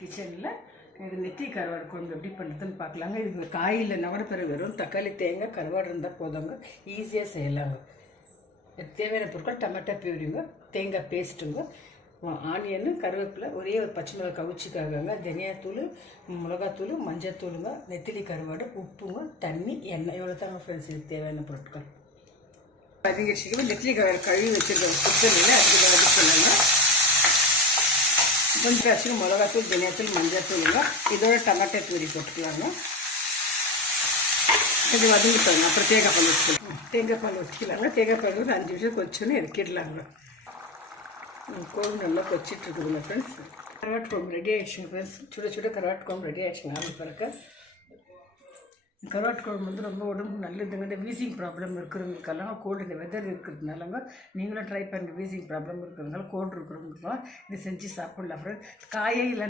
கிச்சனில் இது நெத்தி கருவாடு குழம்பு எப்படி பண்ணுறதுன்னு பார்க்கலாங்க. இது காயில் நவரப்பெற வெறும் தக்காளி தேங்காய் கருவாடு இருந்தால் போதுங்க, ஈஸியாக செய்யலாங்க. தேவையான பொருட்கள் டமாட்டோ பியூரிங்க, தேங்காய் பேஸ்ட்டுங்க, ஆனியனு, கருவேப்பிலை, ஒரே ஒரு பச்சை மிளகாய் கவுச்சிக்காகங்க, தனியாத்தூள், மிளகாத்தூள், மஞ்சத்தூளுங்க, நெத்திலி கருவாடு, உப்புங்க, தண்ணி, எண்ணெய், இவ்வளோ தாங்க ஃப்ரெண்ட்ஸ் இதுக்கு தேவையான பொருட்கள். அதிகரிச்சுக்கு நெத்திலி கருவாடு கழுவி வச்சுருக்கோம் குக்கரில், அதுக்கு வதக்கலாங்க. கொஞ்சம் அரிசி, மிளகாத்தூள், தனியாத்தூள், மஞ்சத்தூளுங்க, இதோட டமாட்டோ பியூரி போட்டுக்கலாங்க. இது வதங்கிட்டாங்க. அப்புறம் தேங்காய் பால் வச்சுக்கலாம். தேங்காய் பால் வச்சுக்கலாங்க. தேங்காய் பால் ஒரு 5 நிமிஷம் கொதிச்சோன்னு இறக்கிடலாங்க. குழம்பு நல்லா கொச்சிட்ருக்குதுங்க ஃப்ரெண்ட்ஸ். கருவாட்டு குழம்பு ரெடி ஆகிடுச்சுங்க ஃப்ரெண்ட்ஸ். சுட சுட கருவாட்டு குழம்பு ரெடி ஆகிடுச்சுங்க. ஆள் பிறக்க கருவாட்டு குழம்பு வந்து ரொம்ப உடம்புக்கு நல்லதுங்க. இந்த வீசிங் ப்ராப்ளம் இருக்கிறவங்களுக்கெல்லாம், கோல்டு இந்த வெதர் இருக்கிறதுனாலங்க நீங்களும் ட்ரை பண்ணுங்க. வீசிங் ப்ராப்ளம் இருக்கிறவங்க, கோல்டு இருக்கிறவங்களுக்கெல்லாம் இது செஞ்சு சாப்பிட்லாம் ஃப்ரெண்ட்ஸ். காயே இல்லை